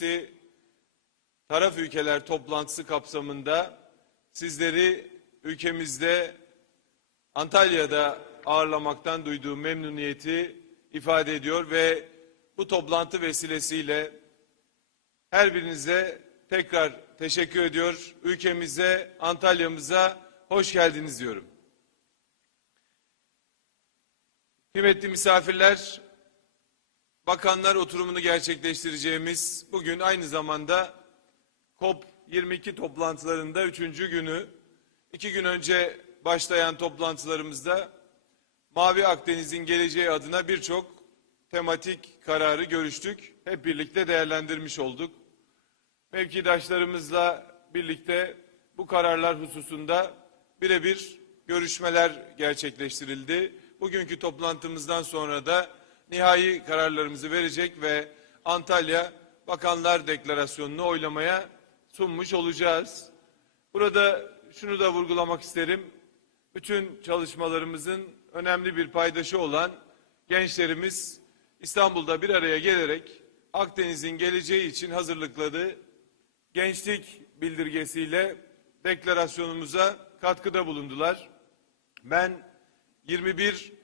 Meclisi taraf ülkeler toplantısı kapsamında sizleri ülkemizde Antalya'da ağırlamaktan duyduğum memnuniyeti ifade ediyor ve bu toplantı vesilesiyle her birinize tekrar teşekkür ediyor. Ülkemize, Antalya'mıza hoş geldiniz diyorum. Kıymetli misafirler, bakanlar oturumunu gerçekleştireceğimiz bugün aynı zamanda COP22 toplantılarında üçüncü günü, iki gün önce başlayan toplantılarımızda Mavi Akdeniz'in geleceği adına birçok tematik kararı görüştük. Hep birlikte değerlendirmiş olduk. Mevkidaşlarımızla birlikte bu kararlar hususunda birebir görüşmeler gerçekleştirildi. Bugünkü toplantımızdan sonra da nihai kararlarımızı verecek ve Antalya Bakanlar Deklarasyonu'nu oylamaya sunmuş olacağız. Burada şunu da vurgulamak isterim. Bütün çalışmalarımızın önemli bir paydaşı olan gençlerimiz İstanbul'da bir araya gelerek Akdeniz'in geleceği için hazırlıkladığı gençlik bildirgesiyle deklarasyonumuza katkıda bulundular. Ben 21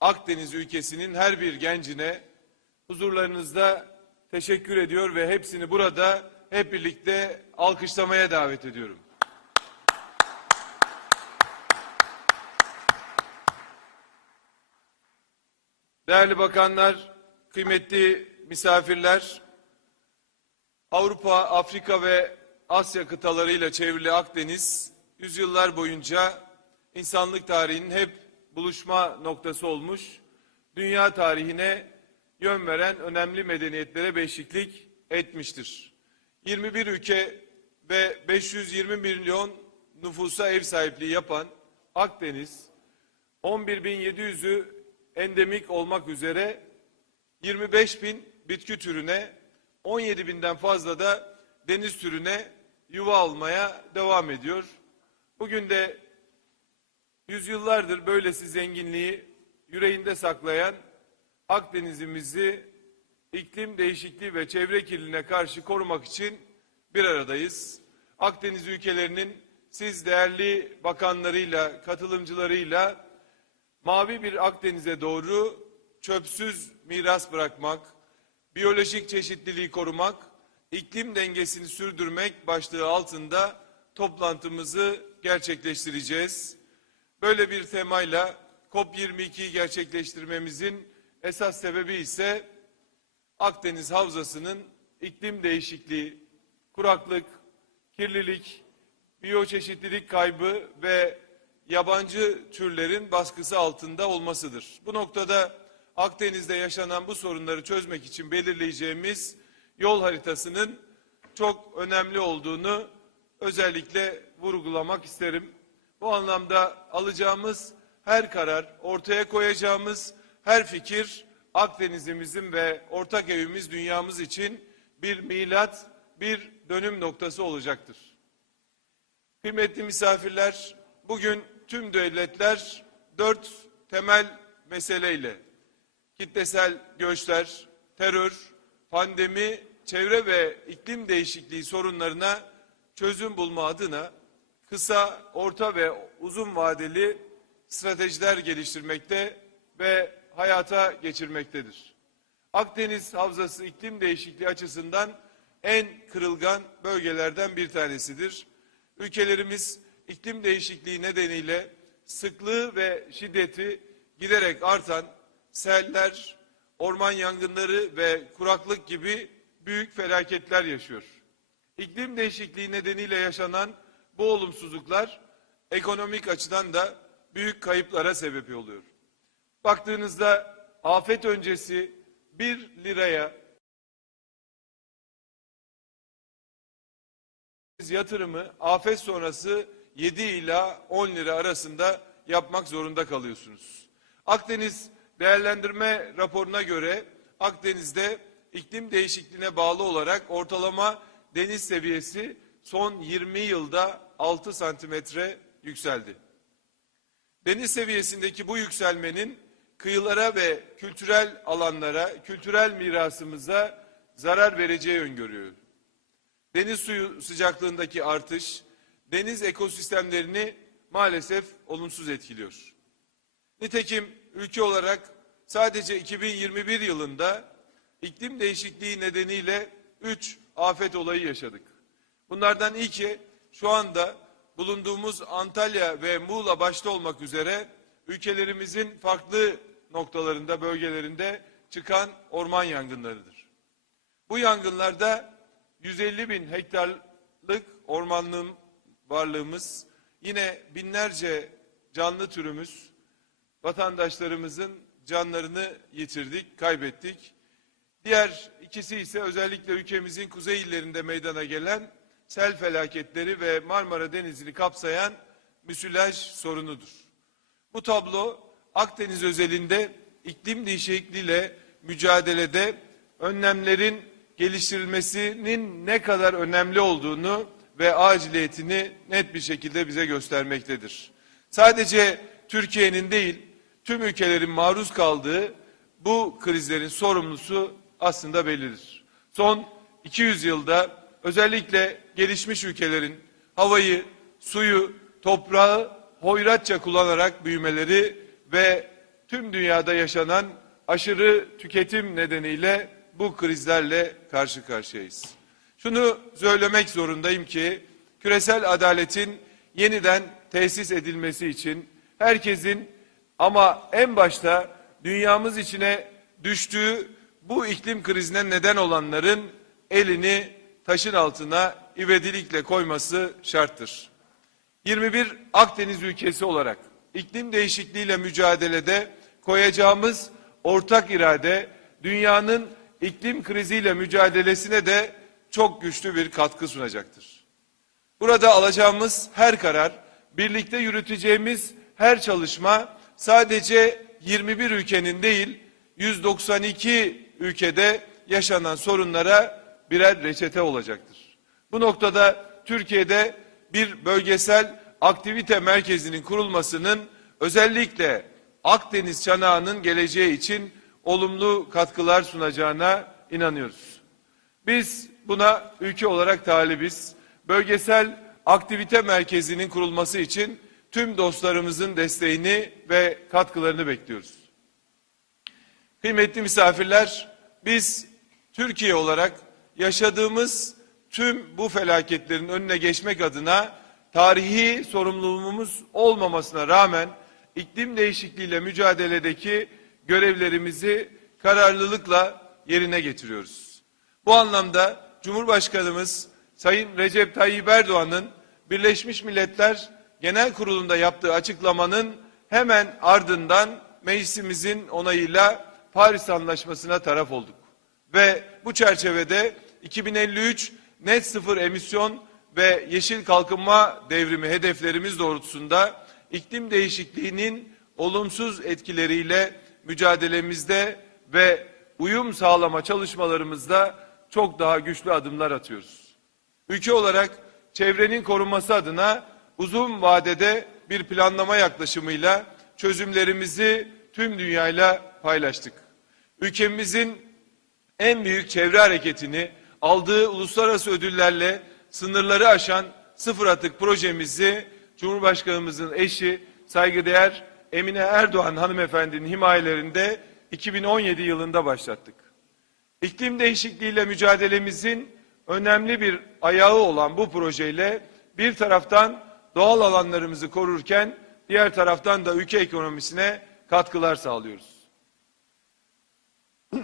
Akdeniz ülkesinin her bir gencine huzurlarınızda teşekkür ediyor ve hepsini burada hep birlikte alkışlamaya davet ediyorum. Değerli bakanlar, kıymetli misafirler, Avrupa, Afrika ve Asya kıtalarıyla çevrili Akdeniz, yüzyıllar boyunca insanlık tarihinin hep buluşma noktası olmuş, dünya tarihine yön veren önemli medeniyetlere beşiklik etmiştir. 21 ülke ve 520 milyon nüfusa ev sahipliği yapan Akdeniz, 11.700'ü endemik olmak üzere 25 bin bitki türüne 17 binden fazla da deniz türüne yuva almaya devam ediyor. Bugün de yüzyıllardır böylesi zenginliği yüreğinde saklayan Akdeniz'imizi iklim değişikliği ve çevre kirliliğine karşı korumak için bir aradayız. Akdeniz ülkelerinin siz değerli bakanlarıyla, katılımcılarıyla mavi bir Akdeniz'e doğru çöpsüz miras bırakmak, biyolojik çeşitliliği korumak, iklim dengesini sürdürmek başlığı altında toplantımızı gerçekleştireceğiz. Böyle bir temayla COP22'yi gerçekleştirmemizin esas sebebi ise Akdeniz Havzası'nın iklim değişikliği, kuraklık, kirlilik, biyoçeşitlilik kaybı ve yabancı türlerin baskısı altında olmasıdır. Bu noktada Akdeniz'de yaşanan bu sorunları çözmek için belirleyeceğimiz yol haritasının çok önemli olduğunu özellikle vurgulamak isterim. Bu anlamda alacağımız her karar, ortaya koyacağımız her fikir Akdeniz'imizin ve ortak evimiz dünyamız için bir milat, bir dönüm noktası olacaktır. Kıymetli misafirler, bugün tüm devletler dört temel meseleyle kitlesel göçler, terör, pandemi, çevre ve iklim değişikliği sorunlarına çözüm bulma adına kısa, orta ve uzun vadeli stratejiler geliştirmekte ve hayata geçirmektedir. Akdeniz Havzası iklim değişikliği açısından en kırılgan bölgelerden bir tanesidir. Ülkelerimiz iklim değişikliği nedeniyle sıklığı ve şiddeti giderek artan seller, orman yangınları ve kuraklık gibi büyük felaketler yaşıyor. İklim değişikliği nedeniyle yaşanan bu olumsuzluklar ekonomik açıdan da büyük kayıplara sebep oluyor. Baktığınızda afet öncesi bir liraya yatırımı afet sonrası 7 ila 10 lira arasında yapmak zorunda kalıyorsunuz. Akdeniz değerlendirme raporuna göre Akdeniz'de iklim değişikliğine bağlı olarak ortalama deniz seviyesi son 20 yılda 6 santimetre yükseldi. Deniz seviyesindeki bu yükselmenin kıyılara ve kültürel alanlara, kültürel mirasımıza zarar vereceği öngörüyor. Deniz suyu sıcaklığındaki artış deniz ekosistemlerini maalesef olumsuz etkiliyor. Nitekim ülke olarak sadece 2021 yılında iklim değişikliği nedeniyle 3 afet olayı yaşadık. Bunlardan ilki şu anda bulunduğumuz Antalya ve Muğla başta olmak üzere ülkelerimizin farklı noktalarında, bölgelerinde çıkan orman yangınlarıdır. Bu yangınlarda 150 bin hektarlık ormanlığım varlığımız, yine binlerce canlı türümüz, vatandaşlarımızın canlarını yitirdik, kaybettik. Diğer ikisi ise özellikle ülkemizin kuzey illerinde meydana gelen sel felaketleri ve Marmara Denizi'ni kapsayan müsilaj sorunudur. Bu tablo Akdeniz özelinde iklim değişikliğiyle mücadelede önlemlerin geliştirilmesinin ne kadar önemli olduğunu ve aciliyetini net bir şekilde bize göstermektedir. Sadece Türkiye'nin değil, tüm ülkelerin maruz kaldığı bu krizlerin sorumlusu aslında bellidir. Son 200 yılda özellikle gelişmiş ülkelerin havayı, suyu, toprağı hoyratça kullanarak büyümeleri ve tüm dünyada yaşanan aşırı tüketim nedeniyle bu krizlerle karşı karşıyayız. Şunu söylemek zorundayım ki küresel adaletin yeniden tesis edilmesi için herkesin ama en başta dünyamız içine düştüğü bu iklim krizine neden olanların elini taşın altına ivedilikle koyması şarttır. 21 Akdeniz ülkesi olarak iklim değişikliğiyle mücadelede koyacağımız ortak irade dünyanın iklim kriziyle mücadelesine de çok güçlü bir katkı sunacaktır. Burada alacağımız her karar, birlikte yürüteceğimiz her çalışma sadece 21 ülkenin değil 192 ülkede yaşanan sorunlara birer reçete olacaktır. Bu noktada Türkiye'de bir bölgesel aktivite merkezinin kurulmasının özellikle Akdeniz çanağının geleceği için olumlu katkılar sunacağına inanıyoruz. Biz buna ülke olarak talibiz. Bölgesel aktivite merkezinin kurulması için tüm dostlarımızın desteğini ve katkılarını bekliyoruz. Kıymetli misafirler, biz Türkiye olarak yaşadığımız tüm bu felaketlerin önüne geçmek adına tarihi sorumluluğumuz olmamasına rağmen iklim değişikliğiyle mücadeledeki görevlerimizi kararlılıkla yerine getiriyoruz. Bu anlamda Cumhurbaşkanımız Sayın Recep Tayyip Erdoğan'ın Birleşmiş Milletler Genel Kurulu'nda yaptığı açıklamanın hemen ardından meclisimizin onayıyla Paris Anlaşması'na taraf olduk. Ve bu çerçevede 2053 net sıfır emisyon ve yeşil kalkınma devrimi hedeflerimiz doğrultusunda iklim değişikliğinin olumsuz etkileriyle mücadelemizde ve uyum sağlama çalışmalarımızda çok daha güçlü adımlar atıyoruz. Ülke olarak çevrenin korunması adına uzun vadede bir planlama yaklaşımıyla çözümlerimizi tüm dünyayla paylaştık. Ülkemizin en büyük çevre hareketini aldığı uluslararası ödüllerle sınırları aşan sıfır atık projemizi Cumhurbaşkanımızın eşi saygıdeğer Emine Erdoğan hanımefendinin himayelerinde 2017 yılında başlattık. İklim değişikliğiyle mücadelemizin önemli bir ayağı olan bu projeyle bir taraftan doğal alanlarımızı korurken diğer taraftan da ülke ekonomisine katkılar sağlıyoruz.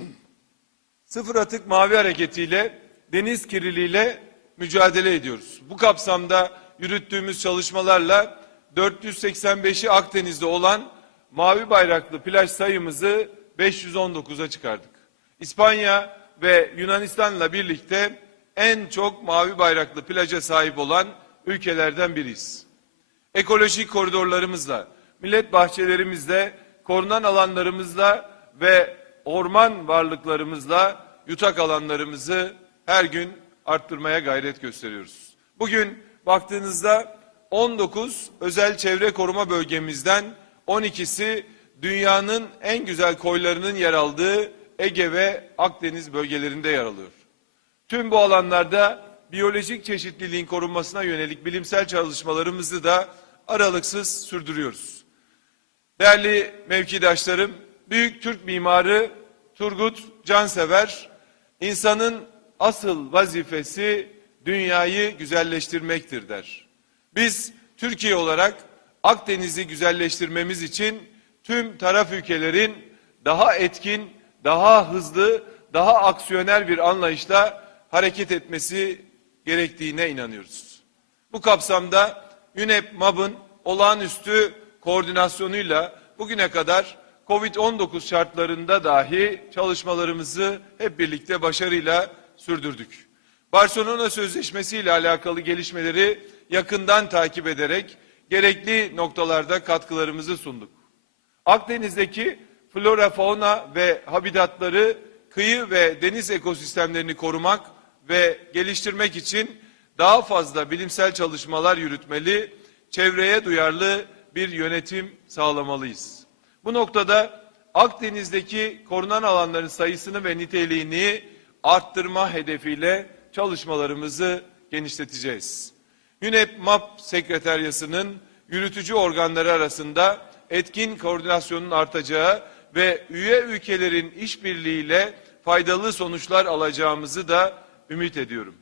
Sıfır atık mavi hareketiyle deniz kirliliğiyle mücadele ediyoruz. Bu kapsamda yürüttüğümüz çalışmalarla 485'i Akdeniz'de olan mavi bayraklı plaj sayımızı 519'a çıkardık. İspanya ve Yunanistan'la birlikte en çok mavi bayraklı plaja sahip olan ülkelerden biriyiz. Ekolojik koridorlarımızla, millet bahçelerimizle, korunan alanlarımızla ve orman varlıklarımızla yutak alanlarımızı her gün arttırmaya gayret gösteriyoruz. Bugün baktığınızda 19 özel çevre koruma bölgemizden 12'si dünyanın en güzel koylarının yer aldığı Ege ve Akdeniz bölgelerinde yer alıyor. Tüm bu alanlarda biyolojik çeşitliliğin korunmasına yönelik bilimsel çalışmalarımızı da aralıksız sürdürüyoruz. Değerli mevkidaşlarım, büyük Türk mimarı Turgut Cansever, insanın asıl vazifesi dünyayı güzelleştirmektir der. Biz Türkiye olarak Akdeniz'i güzelleştirmemiz için tüm taraf ülkelerin daha etkin, daha hızlı, daha aksiyonel bir anlayışla hareket etmesi gerektiğine inanıyoruz. Bu kapsamda UNEP MAB'ın olağanüstü koordinasyonuyla bugüne kadar Covid-19 şartlarında dahi çalışmalarımızı hep birlikte başarıyla sürdürdük. Barcelona Sözleşmesi ile alakalı gelişmeleri yakından takip ederek gerekli noktalarda katkılarımızı sunduk. Akdeniz'deki flora, fauna ve habitatları, kıyı ve deniz ekosistemlerini korumak ve geliştirmek için daha fazla bilimsel çalışmalar yürütmeli, çevreye duyarlı bir yönetim sağlamalıyız. Bu noktada Akdeniz'deki korunan alanların sayısını ve niteliğini arttırma hedefiyle çalışmalarımızı genişleteceğiz. UNEP MAP Sekreteryası'nın yürütücü organları arasında etkin koordinasyonun artacağı ve üye ülkelerin işbirliğiyle faydalı sonuçlar alacağımızı da ümit ediyorum.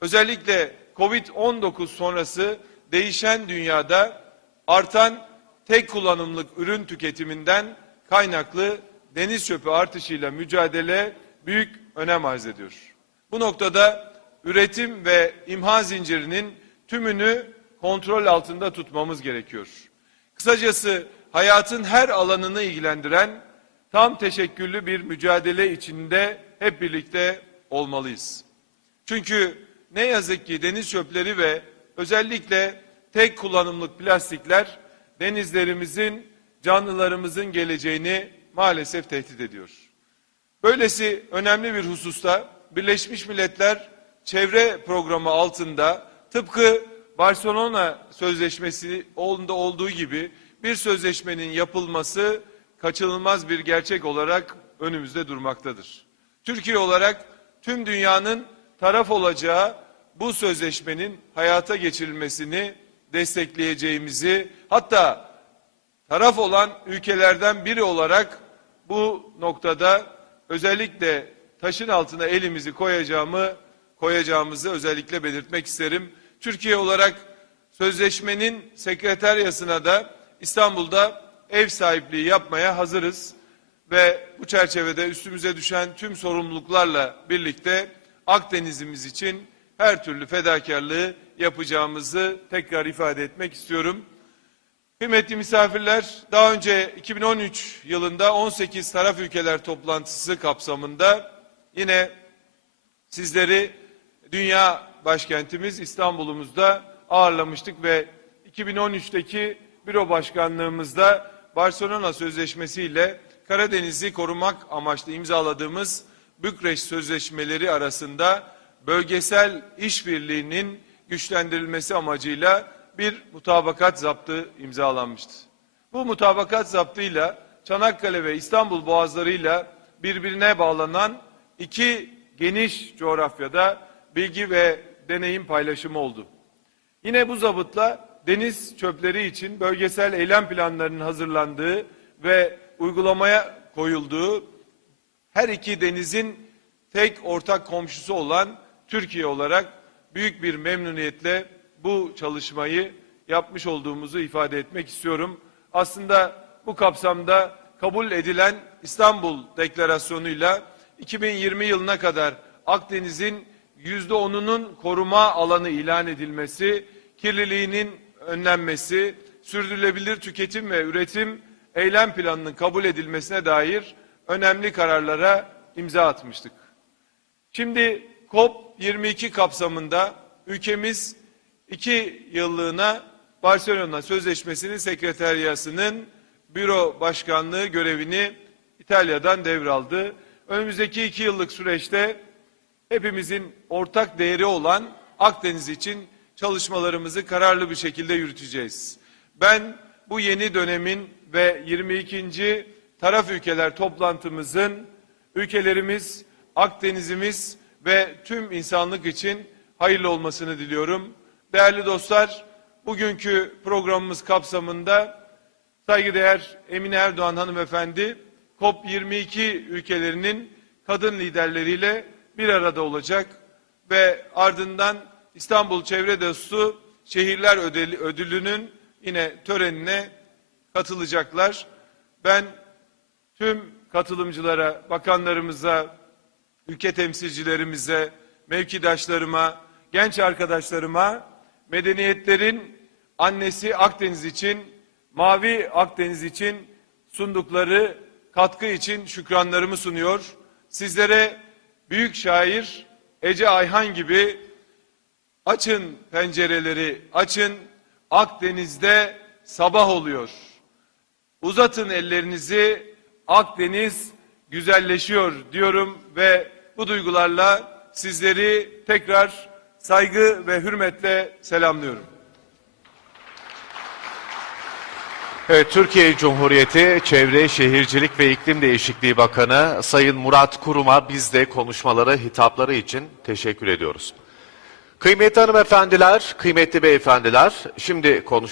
Özellikle Covid-19 sonrası değişen dünyada artan tek kullanımlık ürün tüketiminden kaynaklı deniz çöpü artışıyla mücadele büyük önem arz ediyor. Bu noktada üretim ve imha zincirinin tümünü kontrol altında tutmamız gerekiyor. Kısacası hayatın her alanını ilgilendiren tam teşekküllü bir mücadele içinde hep birlikte olmalıyız. Çünkü ne yazık ki deniz çöpleri ve özellikle tek kullanımlık plastikler denizlerimizin, canlılarımızın geleceğini maalesef tehdit ediyor. Böylesi önemli bir hususta Birleşmiş Milletler Çevre Programı altında tıpkı Barcelona Sözleşmesi olduğu gibi bir sözleşmenin yapılması kaçınılmaz bir gerçek olarak önümüzde durmaktadır. Türkiye olarak tüm dünyanın taraf olacağı bu sözleşmenin hayata geçirilmesini destekleyeceğimizi hatta taraf olan ülkelerden biri olarak bu noktada özellikle taşın altına elimizi koyacağımı koyacağımızı özellikle belirtmek isterim. Türkiye olarak sözleşmenin sekreteryasına da İstanbul'da ev sahipliği yapmaya hazırız ve bu çerçevede üstümüze düşen tüm sorumluluklarla birlikte Akdeniz'imiz için her türlü fedakarlığı yapacağımızı tekrar ifade etmek istiyorum. Kıymetli misafirler, daha önce 2013 yılında 18 taraf ülkeler toplantısı kapsamında yine sizleri dünya başkentimiz İstanbul'umuzda ağırlamıştık ve 2013'teki büro başkanlığımızda Barcelona Sözleşmesi ile Karadeniz'i korumak amaçlı imzaladığımız Bükreş Sözleşmeleri arasında bölgesel işbirliğinin güçlendirilmesi amacıyla bir mutabakat zaptı imzalanmıştı. Bu mutabakat zaptıyla Çanakkale ve İstanbul boğazlarıyla birbirine bağlanan iki geniş coğrafyada bilgi ve deneyim paylaşımı oldu. Yine bu zabıtla deniz çöpleri için bölgesel eylem planlarının hazırlandığı ve uygulamaya koyulduğu her iki denizin tek ortak komşusu olan Türkiye olarak büyük bir memnuniyetle bu çalışmayı yapmış olduğumuzu ifade etmek istiyorum. Aslında bu kapsamda kabul edilen İstanbul Deklarasyonu'yla 2020 yılına kadar Akdeniz'in yüzde onunun koruma alanı ilan edilmesi, kirliliğinin önlenmesi, sürdürülebilir tüketim ve üretim eylem planının kabul edilmesine dair önemli kararlara imza atmıştık. Şimdi COP22 kapsamında ülkemiz iki yıllığına Barcelona Sözleşmesi'nin sekreteryasının büro başkanlığı görevini İtalya'dan devraldı. Önümüzdeki iki yıllık süreçte hepimizin ortak değeri olan Akdeniz için çalışmalarımızı kararlı bir şekilde yürüteceğiz. Ben bu yeni dönemin ve 22. taraf ülkeler toplantımızın ülkelerimiz, Akdenizimiz ve tüm insanlık için hayırlı olmasını diliyorum. Değerli dostlar, bugünkü programımız kapsamında saygıdeğer Emine Erdoğan hanımefendi COP22 ülkelerinin kadın liderleriyle bir arada olacak ve ardından İstanbul Çevre Dostu Şehirler Ödülü'nün yine törenine katılacaklar. Ben tüm katılımcılara, bakanlarımıza, ülke temsilcilerimize, mevkidaşlarıma, genç arkadaşlarıma medeniyetlerin annesi Akdeniz için, Mavi Akdeniz için sundukları katkı için şükranlarımı sunuyor. Sizlere büyük şair Ece Ayhan gibi açın pencereleri, açın Akdeniz'de sabah oluyor. Uzatın ellerinizi Akdeniz güzelleşiyor diyorum ve bu duygularla sizleri tekrar saygı ve hürmetle selamlıyorum. Evet, Türkiye Cumhuriyeti Çevre, Şehircilik ve İklim Değişikliği Bakanı Sayın Murat Kurum'a biz de konuşmaları, hitapları için teşekkür ediyoruz. Kıymetli hanımefendiler, kıymetli beyefendiler, şimdi konuşmalar